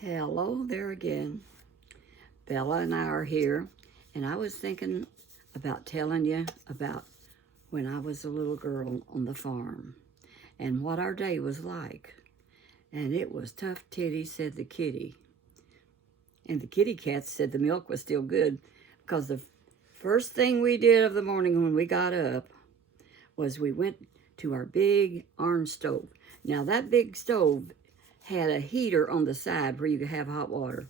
Hello there again. Bella and I are here, and I was thinking about telling you about when I was a little girl on the farm and what our day was like. And it was tough titty, said the kitty. And the kitty cats said the milk was still good because the first thing we did of the morning when we got up was we went to our big iron stove. Now, that big stove had a heater on the side where you could have hot water,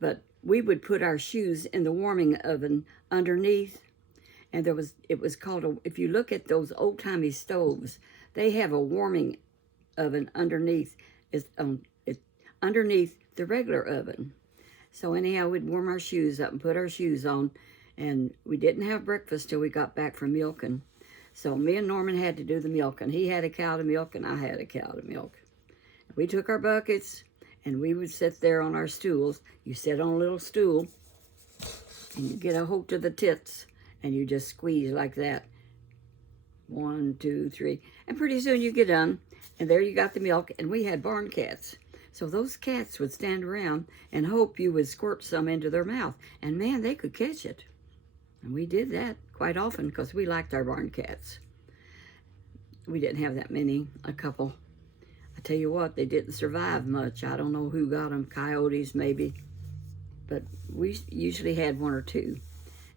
but we would put our shoes in the warming oven underneath, and it was called if you look at those old-timey stoves, they have a warming oven underneath. It's underneath the regular oven. So anyhow, we'd warm our shoes up and put our shoes on, and we didn't have breakfast till we got back from milking. So me and Norman had to do the milking. He had a cow to milk, and I had a cow to milk. We took our buckets, and we would sit there on our stools. You sit on a little stool, and you get a hold to the tits, and you just squeeze like that. 1, 2, 3. And pretty soon you get done, and there you got the milk, and we had barn cats. So those cats would stand around and hope you would squirt some into their mouth. And man, they could catch it. And we did that quite often because we liked our barn cats. We didn't have that many, a couple. I tell you what, they didn't survive much. I don't know who got them, coyotes maybe. But we usually had 1 or 2.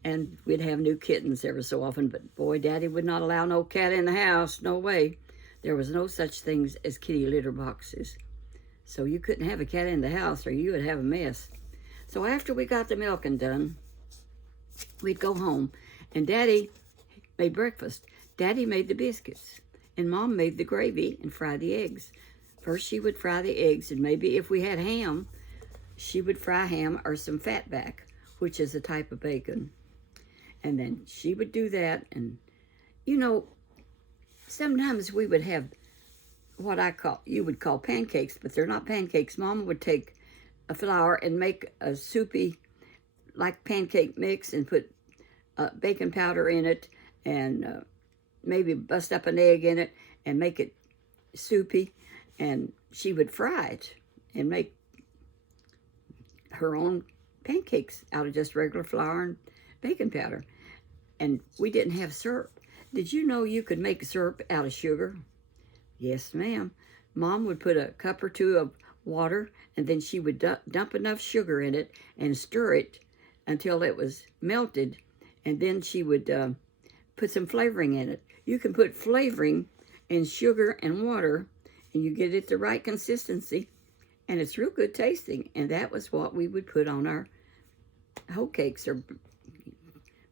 And we'd have new kittens every so often. But boy, Daddy would not allow no cat in the house. No way. There was no such things as kitty litter boxes. So you couldn't have a cat in the house or you would have a mess. So after we got the milking done, we'd go home. And Daddy made breakfast. Daddy made the biscuits. And Mom made the gravy and fried the eggs. First she would fry the eggs, and maybe if we had ham, she would fry ham or some fatback, which is a type of bacon. And then she would do that, and you know, sometimes we would have what you would call pancakes, but they're not pancakes. Mama would take a flour and make a soupy, like pancake mix, and put baking powder in it, and maybe bust up an egg in it and make it soupy, and she would fry it and make her own pancakes out of just regular flour and baking powder. And we didn't have syrup. Did you know you could make syrup out of sugar? Yes, ma'am. Mom would put a cup or 2 of water, and then she would dump enough sugar in it and stir it until it was melted, and then she would put some flavoring in it. You can put flavoring in sugar and water, and you get it the right consistency, and it's real good tasting. And that was what we would put on our hoe cakes or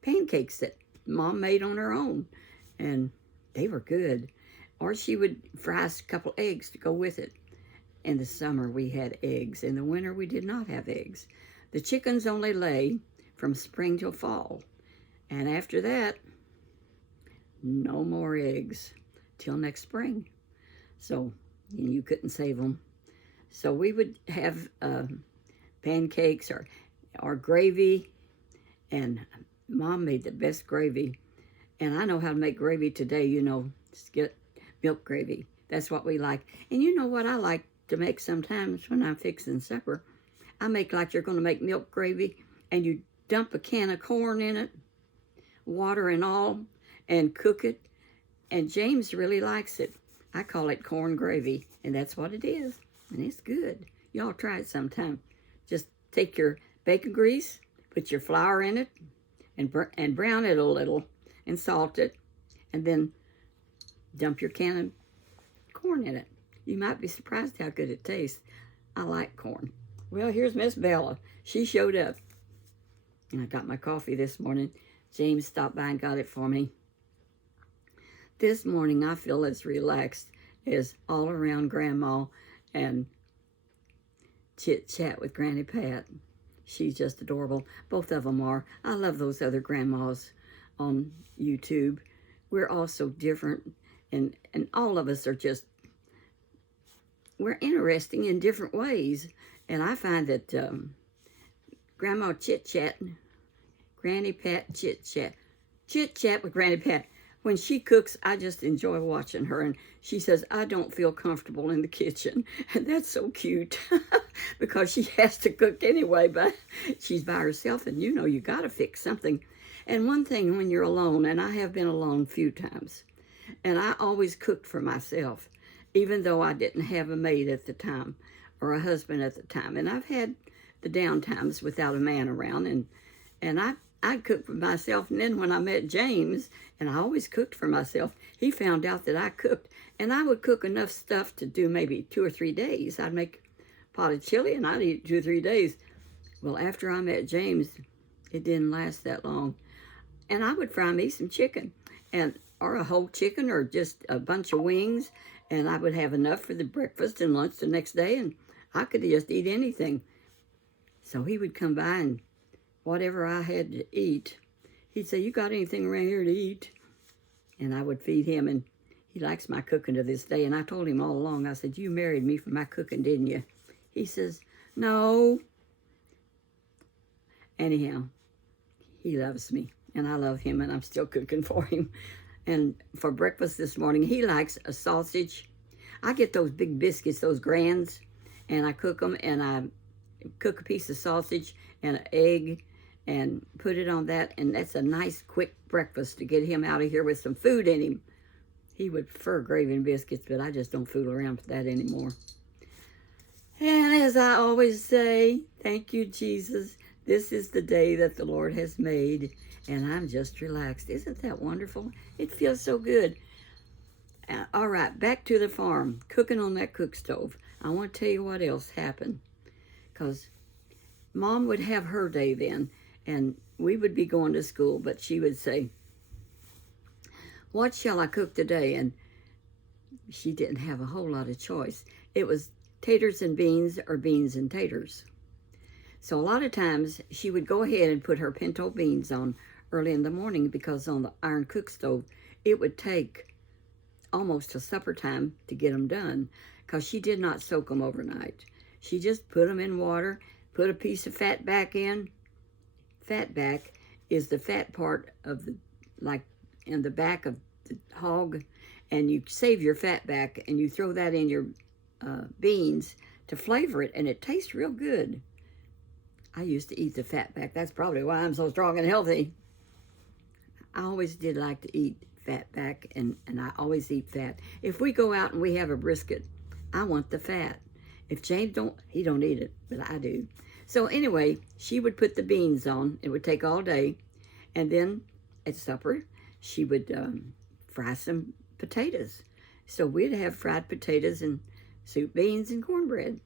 pancakes that Mom made on her own, and they were good. Or she would fry a couple eggs to go with it. In the summer, we had eggs. In the winter, we did not have eggs. The chickens only lay from spring till fall. And after that, no more eggs till next spring. So you couldn't save them. So we would have pancakes or gravy. And Mom made the best gravy. And I know how to make gravy today, you know, just get milk gravy. That's what we like. And you know what I like to make sometimes when I'm fixing supper? I make like you're going to make milk gravy, and you dump a can of corn in it, water and all, and cook it. And James really likes it. I call it corn gravy, and that's what it is. And it's good. Y'all try it sometime. Just take your bacon grease, put your flour in it, and brown it a little, and salt it, and then dump your can of corn in it. You might be surprised how good it tastes. I like corn. Well, here's Miss Bella. She showed up. And I got my coffee this morning. James stopped by and got it for me. This morning I feel as relaxed as all around Grandma and chit-chat with Granny Pat. She's just adorable. Both of them are. I love those other grandmas on YouTube. We're all so different. And all of us are just, we're interesting in different ways. And I find that Grandma chit-chat, Granny Pat chit-chat with Granny Pat. When she cooks, I just enjoy watching her. And she says, I don't feel comfortable in the kitchen. And that's so cute. because she has to cook anyway, but she's by herself, and you know you got to fix something. And one thing when you're alone, and I have been alone a few times, and I always cooked for myself, even though I didn't have a maid at the time or a husband at the time. And I've had the down times without a man around, and I'd cook for myself. And then when I met James, and I always cooked for myself, he found out that I cooked. And I would cook enough stuff to do maybe 2 or 3 days. I'd make a pot of chili, and I'd eat 2 or 3 days. Well, after I met James, it didn't last that long. And I would fry me some chicken, or a whole chicken, or just a bunch of wings, and I would have enough for the breakfast and lunch the next day, and I could just eat anything. So he would come by, and whatever I had to eat, he'd say, "You got anything around here to eat?" And I would feed him, and he likes my cooking to this day. And I told him all along, I said, "You married me for my cooking, didn't you?" He says, "No." Anyhow, he loves me, and I love him, and I'm still cooking for him. And for breakfast this morning, he likes a sausage. I get those big biscuits, those grands, and I cook them, and I cook a piece of sausage and an egg and put it on that, and that's a nice quick breakfast to get him out of here with some food in him. He would prefer gravy and biscuits, but I just don't fool around with that anymore. And as I always say, thank you, Jesus. This is the day that the Lord has made, and I'm just relaxed. Isn't that wonderful? It feels so good. All right, back to the farm, cooking on that cook stove. I want to tell you what else happened, because Mom would have her day then, and we would be going to school, but she would say, "What shall I cook today?" And she didn't have a whole lot of choice. It was taters and beans or beans and taters. So a lot of times she would go ahead and put her pinto beans on early in the morning, because on the iron cook stove, it would take almost till supper time to get them done, because she did not soak them overnight. She just put them in water, put a piece of fat back in. Fat back is the fat part of the, like in the back of the hog, and you save your fat back and you throw that in your beans to flavor it, and it tastes real good. I used to eat the fat back. That's probably why I'm so strong and healthy. I always did like to eat fat back, and I always eat fat. If we go out and we have a brisket, I want the fat. If James he don't eat it, but I do. So anyway, she would put the beans on. It would take all day. And then at supper, she would fry some potatoes. So we'd have fried potatoes and soup beans and cornbread.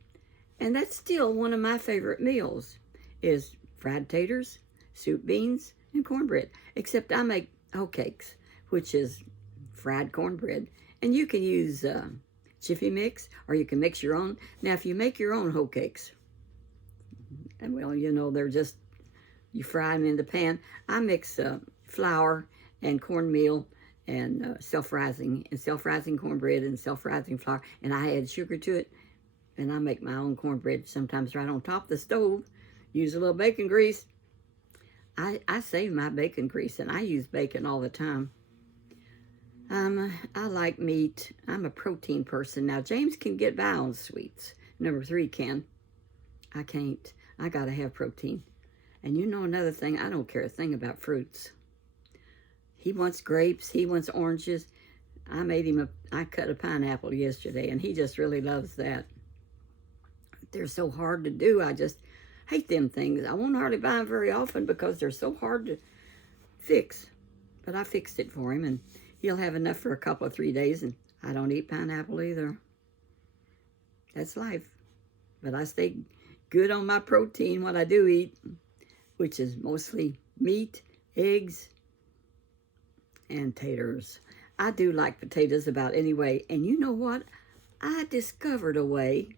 And that's still one of my favorite meals, is fried taters, soup beans, and cornbread. Except I make hoe cakes, which is fried cornbread. And you can use Jiffy Mix, or you can mix your own. Now, if you make your own hoe cakes, and well, you know, they're just, you fry them in the pan. I mix flour and cornmeal and self-rising cornbread and self-rising flour, and I add sugar to it, and I make my own cornbread sometimes right on top of the stove. Use a little bacon grease. I save my bacon grease, and I use bacon all the time. I like meat. I'm a protein person. Now, James can get by on sweets. Number 3 can. I can't. I gotta have protein. And you know another thing, I don't care a thing about fruits. He wants grapes, he wants oranges. I cut a pineapple yesterday, and he just really loves that. They're so hard to do. I just hate them things. I won't hardly buy them very often because they're so hard to fix. But I fixed it for him, and he'll have enough for a couple of 3 days, and I don't eat pineapple either. That's life. But I stay good on my protein, what I do eat, which is mostly meat, eggs, and taters. I do like potatoes about any way. And you know what? I discovered a way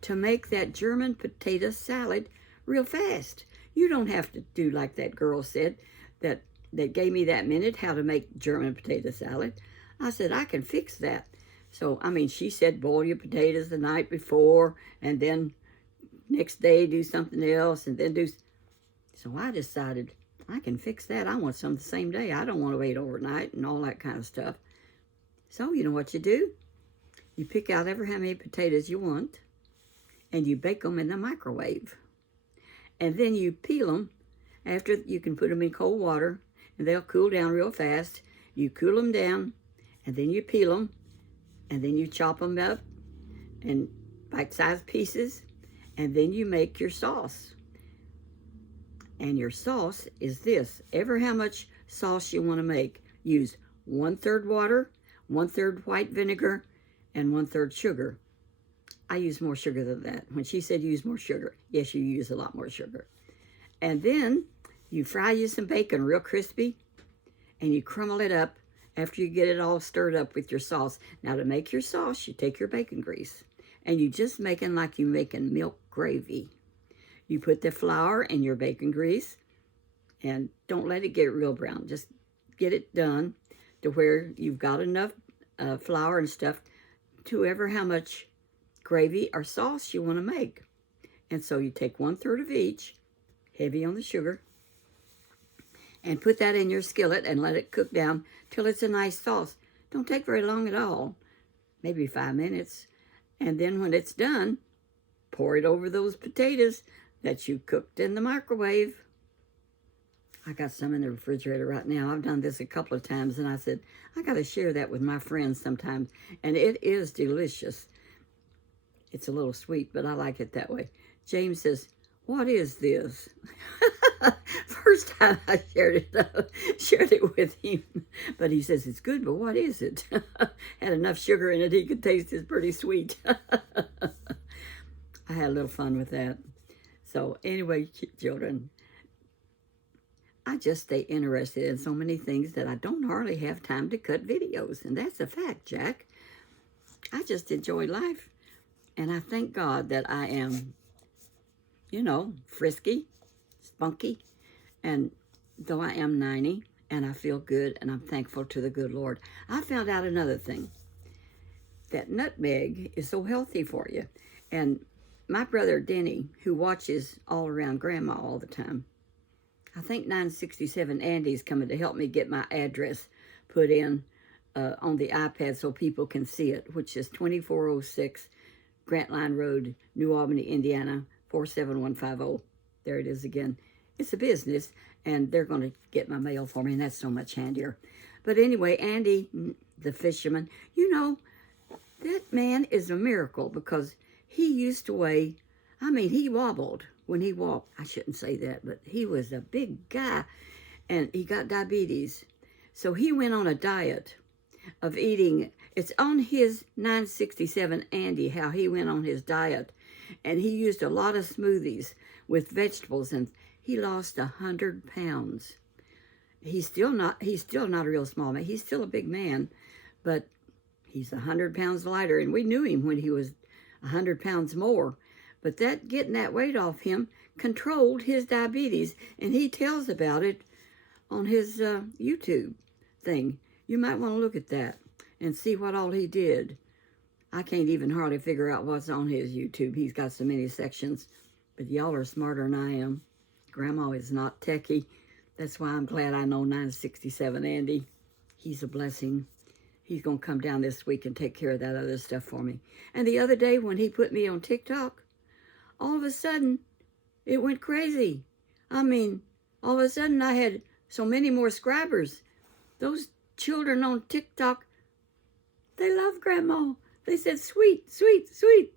to make that German potato salad real fast. You don't have to do like that girl said that gave me that minute how to make German potato salad. I said, I can fix that. So, I mean, she said boil your potatoes the night before, and then next day do something else, and then do. So I decided I can fix that. I want some the same day. I don't want to wait overnight and all that kind of stuff. So you know what you do? You pick out ever how many potatoes you want, and you bake them in the microwave. And then you peel them. After, you can put them in cold water, and they'll cool down real fast. You cool them down, and then you peel them, and then you chop them up in bite-sized pieces, and then you make your sauce. And your sauce is this. Ever how much sauce you want to make, use 1/3 water, 1/3 white vinegar, and 1/3 sugar. I use more sugar than that. When she said use more sugar, yes, you use a lot more sugar. And then you fry you some bacon real crispy, and you crumble it up after you get it all stirred up with your sauce. Now, to make your sauce, you take your bacon grease, and you just making like you making milk gravy. You put the flour in your bacon grease, and don't let it get real brown. Just get it done to where you've got enough flour and stuff to ever how much gravy or sauce you want to make. And so you take 1/3 of each, heavy on the sugar, and put that in your skillet and let it cook down till it's a nice sauce. Don't take very long at all, maybe 5 minutes. And then when it's done, pour it over those potatoes that you cooked in the microwave. I got some in the refrigerator right now. I've done this a couple of times, and I said, I got to share that with my friends sometimes. And it is delicious. It's a little sweet, but I like it that way. James says, what is this? First time I shared it with him. But he says, it's good, but what is it? Had enough sugar in it, he could taste it's pretty sweet. I had a little fun with that. So anyway, children, I just stay interested in so many things that I don't hardly have time to cut videos. And that's a fact, Jack. I just enjoy life. And I thank God that I am, frisky, spunky. And though I am 90 and I feel good and I'm thankful to the good Lord, I found out another thing. That nutmeg is so healthy for you. And my brother Denny, who watches All Around Grandma all the time, I think 967 Andy's coming to help me get my address put in on the iPad so people can see it, which is 2406 Grantline Road, New Albany, Indiana, 47150. There it is again. It's a business, and they're going to get my mail for me, and that's so much handier. But anyway, Andy, the fisherman, that man is a miracle because he used to weigh, he wobbled when he walked. I shouldn't say that, but he was a big guy, and he got diabetes. So he went on a diet of eating. It's on his 967 Andy, how he went on his diet. And he used a lot of smoothies with vegetables, and he lost 100 pounds. He's still not a real small man. He's still a big man, but he's 100 pounds lighter. And we knew him when he was 100 pounds more. But getting that weight off him controlled his diabetes, and he tells about it on his YouTube thing. You might want to look at that and see what all he did. I can't even hardly figure out what's on his YouTube. He's got so many sections, but y'all are smarter than I am. Grandma is not techie. That's why I'm glad I know 967 Andy. He's a blessing. He's going to come down this week and take care of that other stuff for me. And the other day when he put me on TikTok, all of a sudden, it went crazy. All of a sudden I had so many more subscribers. Those children on TikTok, they love Grandma. They said, sweet, sweet, sweet.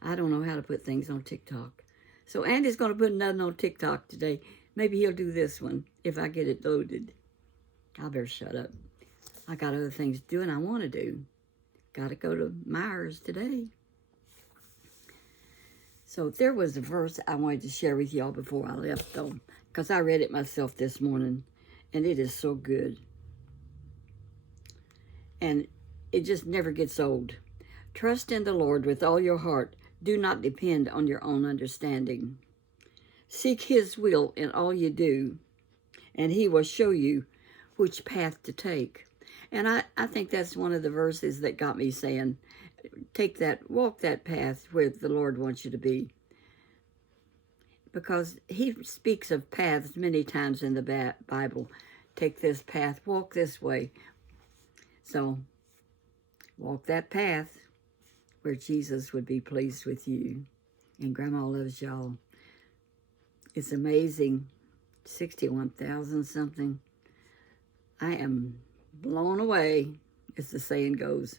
I don't know how to put things on TikTok. So Andy's going to put nothing on TikTok today. Maybe he'll do this one if I get it loaded. I better shut up. I got other things to do and I want to do. Got to go to Myers today. So there was a verse I wanted to share with y'all before I left, though, because I read it myself this morning, and it is so good. And it just never gets old. Trust in the Lord with all your heart. Do not depend on your own understanding. Seek His will in all you do, and He will show you which path to take. And I think that's one of the verses that got me saying, walk that path where the Lord wants you to be. Because He speaks of paths many times in the Bible. Take this path, walk this way. So, walk that path where Jesus would be pleased with you. and Grandma loves y'all. It's amazing. 61,000 something. I am blown away, as the saying goes.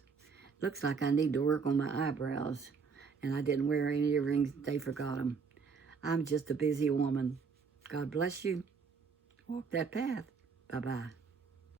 Looks like I need to work on my eyebrows, and I didn't wear any earrings. They forgot them. I'm just a busy woman. God bless you. Walk that path. Bye-bye.